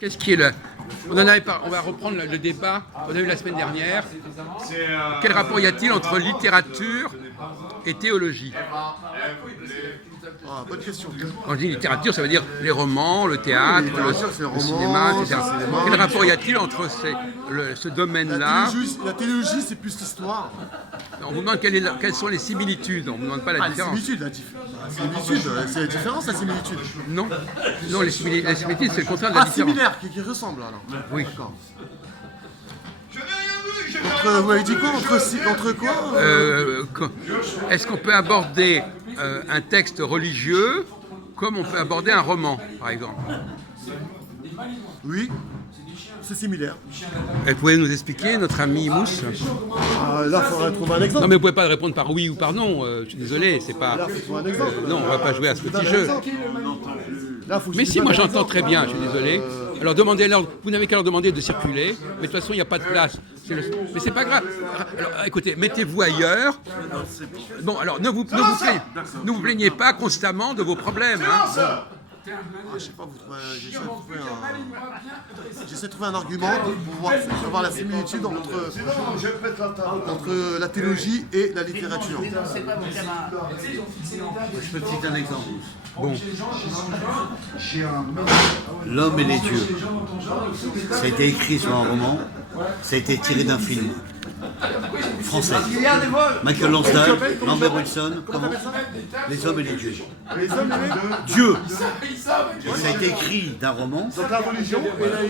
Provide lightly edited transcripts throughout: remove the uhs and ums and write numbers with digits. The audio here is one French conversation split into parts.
Qu'est-ce qui est le... On va reprendre le débat qu'on a eu la semaine dernière. Quel rapport y a-t-il entre littérature et théologie? Ah, bonne question. Quand je dis littérature, ça veut dire les romans, le théâtre, le cinéma, etc. Quel rapport y a-t-il entre ce domaine-là? La théologie, c'est plus l'histoire. On vous demande quelles sont les similitudes, on ne vous demande pas la différence. Les similitudes, c'est la différence, la similitude. Non, non, les similitudes, c'est le contraire de la différence. Similaire, qui ressemble alors. Oui. D'accord. Vous avez dit quoi entre quoi Est-ce qu'on peut aborder un texte religieux comme on peut aborder un roman, par exemple? Oui, c'est similaire. Vous pouvez nous expliquer, notre ami Mousse? Là, il faudrait trouver un exemple. Non, mais vous ne pouvez pas répondre par oui ou par non. Je suis désolé, c'est pas. Là, il faut trouver un exemple. Non, on ne va pas jouer à ce petit jeu. Mais si, moi j'entends très bien, je suis désolé. Alors demandez-leur, vous n'avez qu'à leur demander de circuler, mais de toute façon il n'y a pas de place. Mais c'est pas grave. Alors écoutez, mettez-vous ailleurs. Bon, alors ne vous plaignez pas constamment de vos problèmes. Hein. Je sais pas, j'essaie de trouver un argument pour pouvoir savoir la similitude entre la théologie et la littérature. Je peux te citer un exemple. Bon. L'homme et les dieux. Ça a été écrit sur un roman, ça a été tiré d'un film français. Michael Lansdale, Lambert Wilson, comment? Les hommes et les dieux. Dieu. Et ça a été écrit d'un roman. Donc la religion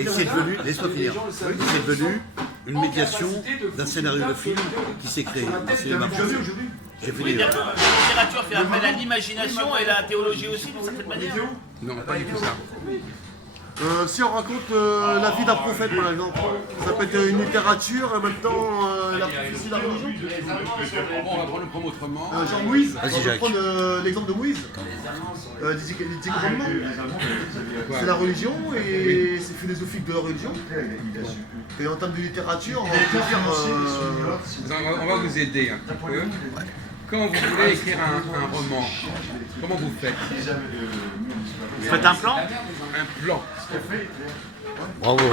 et c'est devenu, laisse-moi finir, c'est devenu une médiation d'un scénario de film qui s'est créé au cinéma français. J'ai fini. La littérature fait appel à l'imagination et la théologie aussi, d'une certaine manière. Non, pas du tout ça. Si on raconte la vie d'un prophète, par exemple, ça peut être une littérature et en même temps la prophétie de la religion. Bon, on va prendre le promo autrement. Genre Moïse, Vas-y, on peut Jacques. prendre l'exemple de Moïse. Les 10 commandements. C'est la religion et c'est philosophique de la religion. Et en termes de littérature, on peut dire... On va vous aider un petit peu. Quand vous voulez écrire un roman, comment vous faites? Vous faites un plan? Un plan. Bravo.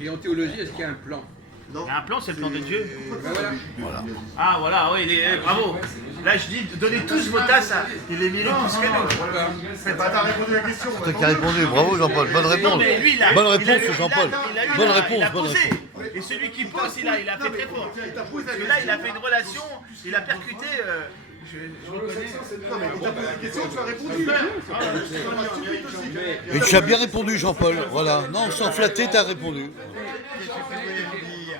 Et en théologie, est-ce qu'il y a un plan? Il y a un plan, c'est le plan de Dieu. Ben voilà. Ah voilà, oui, bravo. Là je dis, donnez tous vos tasses, il les mérite plus que nous. C'est pas t'as répondu à la question. Toi qui as répondu, bravo Jean-Paul, bonne Non réponse. mais lui, Bonne réponse Jean-Paul. Bonne réponse, il a bonne posé. réponse. Et celui qui pose, il a fait très fort. Parce que là, il a fait une relation, il a percuté. Je reconnais. Non mais t'as posé la question, tu as répondu. Et tu as bien répondu Jean-Paul, voilà. Non, sans flatter, tu as répondu.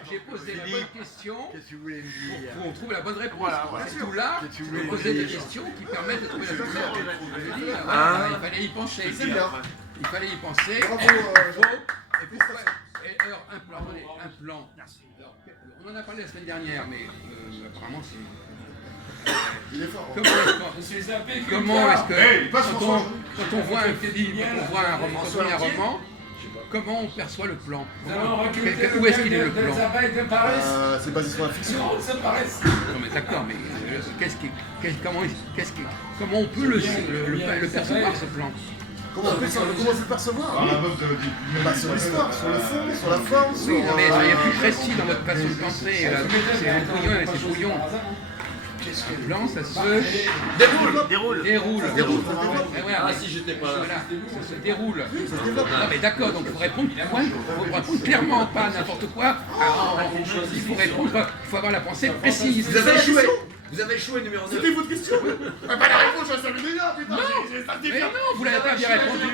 J'ai posé la bonne question pour qu'on trouve la bonne réponse. C'est tout là, j'ai posé des questions qui permettent de trouver la bonne réponse. Il fallait y penser. Il fallait y penser. Alors, un plan. Alors, on en a parlé la semaine dernière, mais apparemment c'est... Comment est-ce que quand on voit un film, quand on voit un roman, quand on lit un roman, comment on perçoit le plan? Où est-ce qu'il est le plan? C'est basé sur la fiction. Non mais d'accord, mais comment on peut le percevoir ce plan? Comment on peut le percevoir? Sur l'histoire, sur le fond, sur la forme. Oui, non, mais soyez plus précis dans votre façon de penser. C'est brouillon et c'est brouillon. Le plan, ça se déroule. Et voilà, si j'étais pas là. Voilà, ça se déroule. Non mais d'accord, donc il faut répondre clairement, pas n'importe quoi. Il faut répondre, il faut avoir la pensée précise. Vous avez échoué numéro 9. C'était votre question. Pas la réponse, je savais déjà, putain. Mais non, vous l'avez pas bien répondu. Vous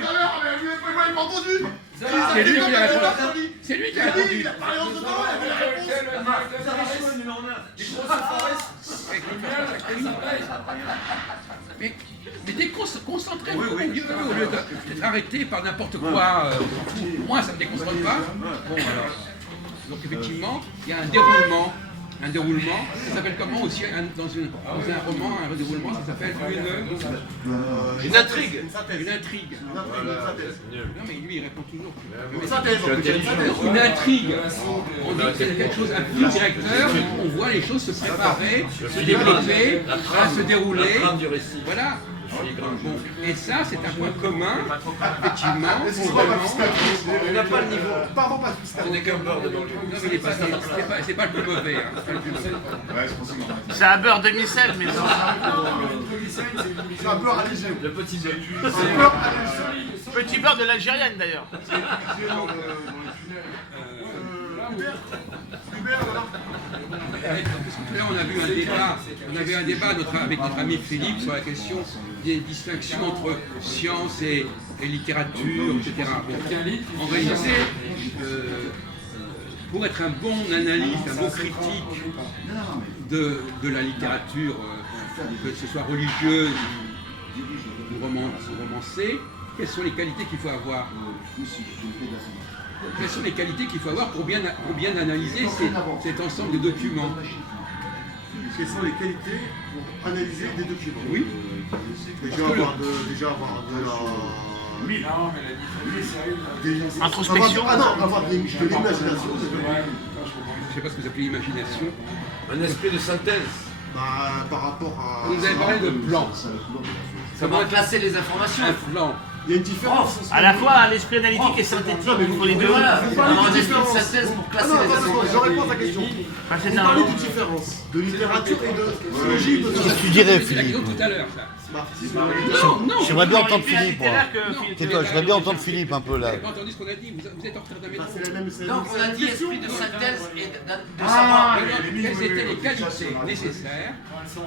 m'avez pas entendu. C'est lui qui a répondu. C'est lui qui a répondu. Il a parlé entre temps, il avait la réponse. Vous avez échoué numéro 9. Mais déconcentrez-vous au lieu d'être arrêté par n'importe quoi. Moi, ça ne me déconcentre pas. Bon, alors. Donc, effectivement, il y a un déroulement. Un déroulement, ça s'appelle comment aussi dans un roman, un déroulement, ça s'appelle Une intrigue. Une intrigue. Non mais lui il répond toujours. Une Une intrigue. On dit que c'est quelque chose, un fil directeur, on voit les choses se préparer, se développer, se dérouler. Voilà. Bon, et ça, c'est un point commun, effectivement, On n'a pas le niveau. Pardon, pas Piscaro. On n'est qu'un beurre dedans. Non, mais c'est pas le plus mauvais. Hein. C'est pas le plus mauvais. C'est un beurre demi-sel, mais non. C'est un beurre allégé. Le petit beurre. Un beurre allégé. Petit beurre de l'Algérienne d'ailleurs. Hubert, voilà. Là, on a vu un débat avec notre ami Philippe sur la question des distinctions entre science et littérature, etc. En réalité, pour être un bon analyste, un bon critique de la littérature, que ce soit religieuse ou romancée, quelles sont les qualités qu'il faut avoir? Quelles sont les qualités qu'il faut avoir pour bien analyser cet ensemble de documents? Quelles sont les qualités pour analyser des documents? Oui. Déjà avoir de la... Introspection. Avoir de l'imagination. Je ne sais pas ce que vous appelez l'imagination. Un esprit de synthèse. Par rapport à... Vous avez parlé de plan. Comment classer les informations? Un plan. Il y a une différence. À la fois l'esprit analytique et synthétique, pour les deux. Voilà, Vous parlez avoir un de esprit de différence. synthèse pour classer Non, les attends, je informations. réponds à ta question. Enfin, c'est Vous un- parlez de différence, de littérature et de logique. Qu'est-ce que tu dirais, C'est la question Philippe? tout à l'heure, ça. Non, j'aimerais bien entendre Philippe, moi. littéraire que Philippe. Tais-toi, j'aimerais bien entendre Philippe un peu Vous là. n'avez pas entendu ce qu'on a dit, vous êtes en retard d'un métro. C'est la même Donc on a dit esprit de synthèse et de Ah, savoir. quelles étaient les qualités nécessaires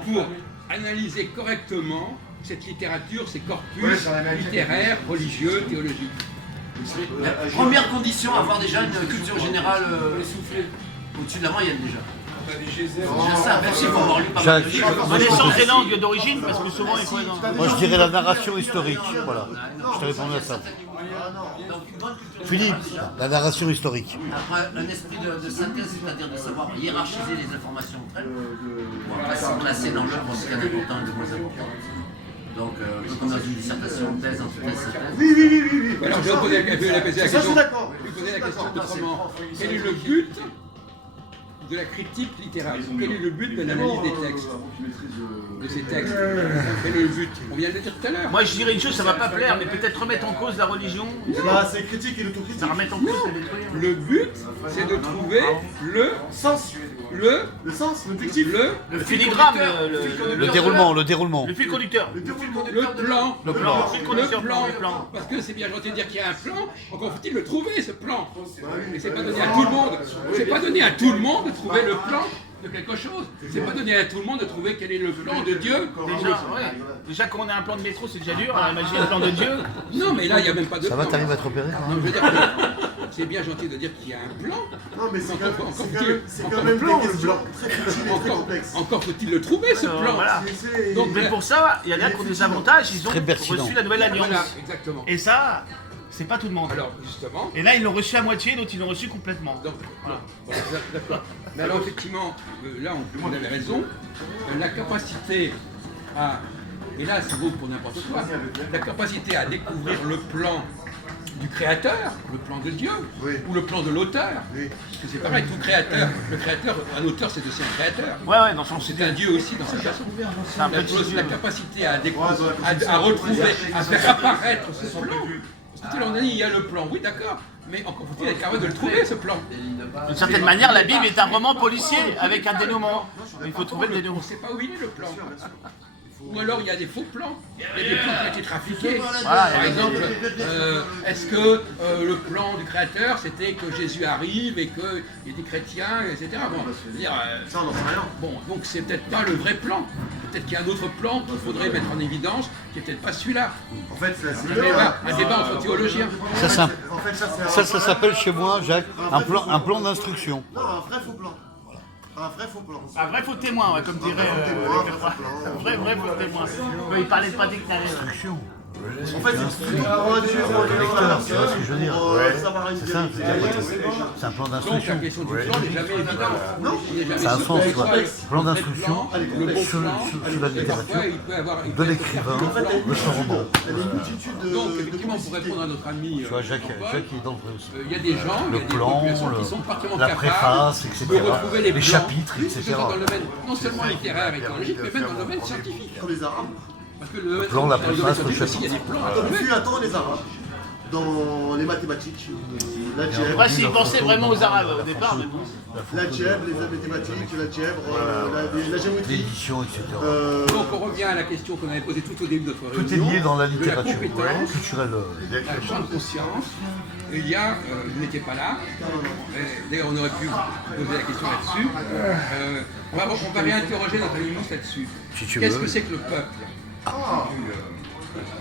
pour analyser correctement cette littérature, ces corpus littéraires, religieux, théologiques? La première condition, avoir déjà une culture générale au-dessus de la moyenne déjà. Déjà ça, merci pour avoir lu pas mal de Jacques, livres. Connaissance des langues d'origine, parce que souvent il faut être dans... moi je dirais la narration historique. Voilà, je te réponds à ça. Donc une bonne culture Philippe, générale. la narration historique. Après, un esprit de synthèse, c'est-à-dire de savoir hiérarchiser les informations entre elles, pour après s'en classer dans l'œuvre ce qu'il y a d'important et de moins important. Donc, comme dans une dissertation, thèse, antithèse, synthèse. Oui. Alors, je vais poser la question. Ça, je suis d'accord. Je vais poser la question autrement. Quel est le but de la critique littéraire? Quel est le but de l'analyse des textes? De ces textes? Quel est le but? On vient de le dire tout à l'heure. Moi je dirais une chose, ça va pas plaire, mais peut-être remettre en cause la religion. C'est critique et l'autocritique. Ça remettre en cause, c'est détruire. Le but, c'est de trouver le Sens. le L'objectif. Le filigrane, Le déroulement. le fil conducteur. le plan. Le fil conducteur, Le plan. le plan. Parce que c'est bien gentil de dire qu'il y a un plan, encore faut-il le trouver, ce plan. Mais c'est pas donné à tout le monde. C'est pas donné à tout le monde de trouver le plan de quelque chose. C'est pas donné à tout le monde de trouver quel est le plan de Dieu. Déjà quand on a un plan de métro, c'est déjà dur. Alors imagine un plan de Dieu. Non, mais là, il n'y a même pas de Ça plan. va, t'arrives à te repérer? Non, je veux dire que c'est bien gentil de dire qu'il y a un plan. Non, mais c'est Encore quand encore même plan, des questions très futiles et très complexes. Encore faut-il le trouver, ce plan. Voilà. Donc, Mais pour ça, il y en a qui ont des avantages, ils ont Très pertinent. reçu la nouvelle alliance. voilà, exactement. Et ça, c'est pas tout le monde. Alors, justement, Et là, ils l'ont reçu à moitié, d'autres ils l'ont reçu complètement. donc, voilà, d'accord. Mais alors, effectivement, là, on avait raison. La capacité à, et là, c'est beau pour n'importe quoi, la capacité à découvrir le plan du créateur, le plan de Dieu, Oui. ou le plan de l'auteur. Oui. Parce que c'est pareil, tout créateur. Le créateur, un auteur, c'est aussi un créateur. Ouais, dans son C'est un Dieu aussi dans sa personne. C'est un petit Dieu. La capacité à découvrir, à retrouver, à faire apparaître ce plan. Parce que on a dit, il y a le plan, oui d'accord, mais encore faut-il être capable de le trouver, ce plan. D'une certaine manière, la Bible est un roman policier avec un dénouement. Il faut trouver le On dénouement. ne sait pas où il est, le plan. Ou alors il y a des faux plans, il y a des plans qui ont été trafiqués. Voilà, Par exemple, est-ce que le plan du créateur c'était que Jésus arrive et qu'il y ait des chrétiens, etc. Bon, je veux dire, Ça, on n'en sait rien. bon, donc c'est peut-être pas le vrai plan. Peut-être qu'il y a un autre plan qu'il faudrait mettre en évidence, qui n'est peut-être pas celui-là. En fait, c'est Un débat entre théologiens. Ça, ça, En fait, ça, c'est ça s'appelle chez moi, Jacques, un plan d'instruction. Non, un vrai faux plan. Un vrai faux plan. Un vrai faux témoin, ouais, comme dirait Un vrai faux témoin. Il parlait de pratique d'arrêt. Instruction. En fait, c'est pour un Dieu, pour un lecteur, Tu vois ce que je veux dire? savoir une C'est ça, c'est un plan Donc la d'instruction. question du plan n'est jamais évidente. Non. Ça a un sens, quoi. Plan d'instruction le bon sur plan, la et littérature parfois, il peut avoir de l'écrivain, de son roman. Il y a une multitude de... Donc, effectivement, pour répondre à notre ami, Tu vois, Jacques Jean-Paul, il est dans le vrai aussi. il y a des gens, il y Le a des plan, populations qui sont particulièrement la capables préface, etc. de retrouver les Les plans, chapitres, que ce etc. soit dans le domaine non seulement littéraire et théologique, mais même dans le domaine scientifique. Sur les Arabes. Parce que le plan, la préface, le il y a chapitre. des plans. Comme fut un temps les Arabes, dans les mathématiques, l'algèbre, Moi, s'ils pensaient vraiment aux Arabes au départ, mais bon. l'algèbre, les mathématiques, l'algèbre, la géométrie. L'édition, etc. Donc on revient à la question qu'on avait posée tout au début de notre Tout est réunion. lié dans la de littérature compétence, culturelle. la champ de conscience. Et il y a, vous n'étiez pas là, d'ailleurs on aurait pu poser la question là-dessus. On va réinterroger notre ami Mousse là-dessus. Si tu Qu'est-ce veux. que c'est que le peuple?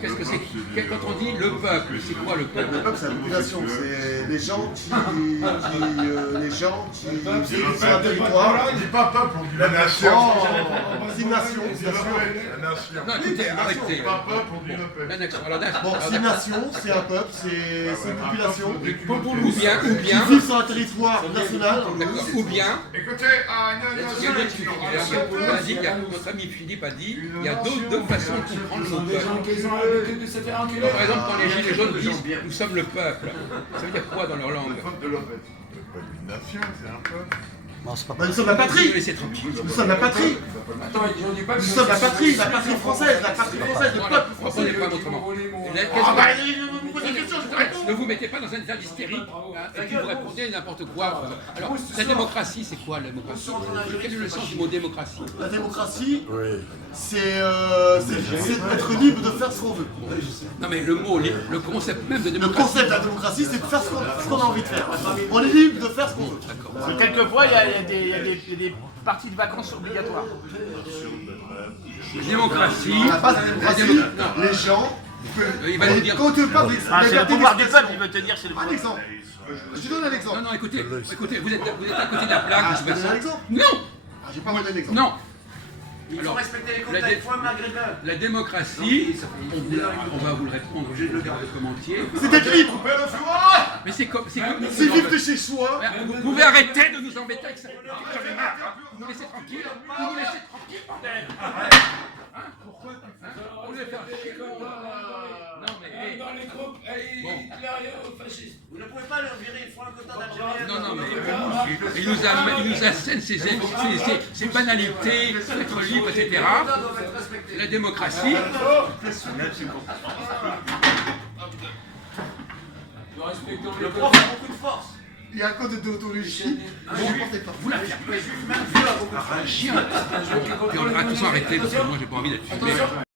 Qu'est-ce que c'est quand on dit le peuple, c'est quoi le peuple? Le peuple, c'est la population, c'est les gens qui vivent sur un territoire. On dit pas peuple, on dit la nation. C'est une nation, bien sûr. La nation. Non, écoutez, arrêtez. Pas peuple, on dit le peuple. La nation. Alors, Bon, c'est une nation, c'est un peuple, c'est une population ou bien, qui vit sur un territoire national. d'accord, ou bien, Écoutez, il y a une autre chose. On a dit, notre ami Philippe a dit, il y a deux façons de comprendre son peuple. Par exemple, quand les Gilets jaunes disent nous sommes le peuple, ça veut dire quoi dans leur langue? de l'opette. C'est pas une nation, c'est un peuple. Non, c'est pas Bah, nous sommes la Vous patrie. laissez tranquille. Nous sommes la patrie. Nous sommes la patrie française, le peuple On français. ne pas autrement. Ah bah, vous posez des questions, je vous réponds. Ne vous mettez pas dans un état d'hystérie et puis vous répondez n'importe quoi. Alors, la démocratie, c'est quoi la démocratie? Quel est le sens du mot démocratie? La démocratie, c'est être libre de faire ce qu'on veut. Non mais le mot, le concept même de Le démocratie. concept de la démocratie, c'est de faire ce qu'on a envie de faire. On est libre de faire ce qu'on veut. Mais quelquefois, il y a des parties de vacances obligatoires. Démocratie. À la base de la démocratie, les gens. Il va nous dire. Quand tu parles de Ah, c'est le liberté pouvoir du d'expression. peuple, il veut te dire, c'est le Un pouvoir. exemple. Je te donne un exemple. Non, écoutez, vous êtes à côté de la plaque. Ah, je je sais pas te donne un ça. exemple. Non, J'ai pas donné d'exemple. non. Il faut Alors, respecter les la comptes, dé- il faut un maghrébin. La démocratie, on va vous le répondre, je vais le faire comme entier. C'est d'être libre. Mais c'est comme. C'est vivre de chez soi. Vous pouvez arrêter de nous embêter avec ça. J'en ai marre. Vous nous laissez tranquille. Vous nous laissez tranquille, bordel. Hein? Pourquoi? Hein? Vous voulez faire chier. Non mais. Hey. Bon. Vous ne pouvez pas leur virer, il faut un quota d'Algériens. Non, mais il nous assène ces banalités, être libre, etc. La démocratie. Le prof a beaucoup de force. Il y a un code de déontologie. Vous la faites. Un chien. Puis on va tous arrêter parce que moi j'ai pas envie d'être filmé.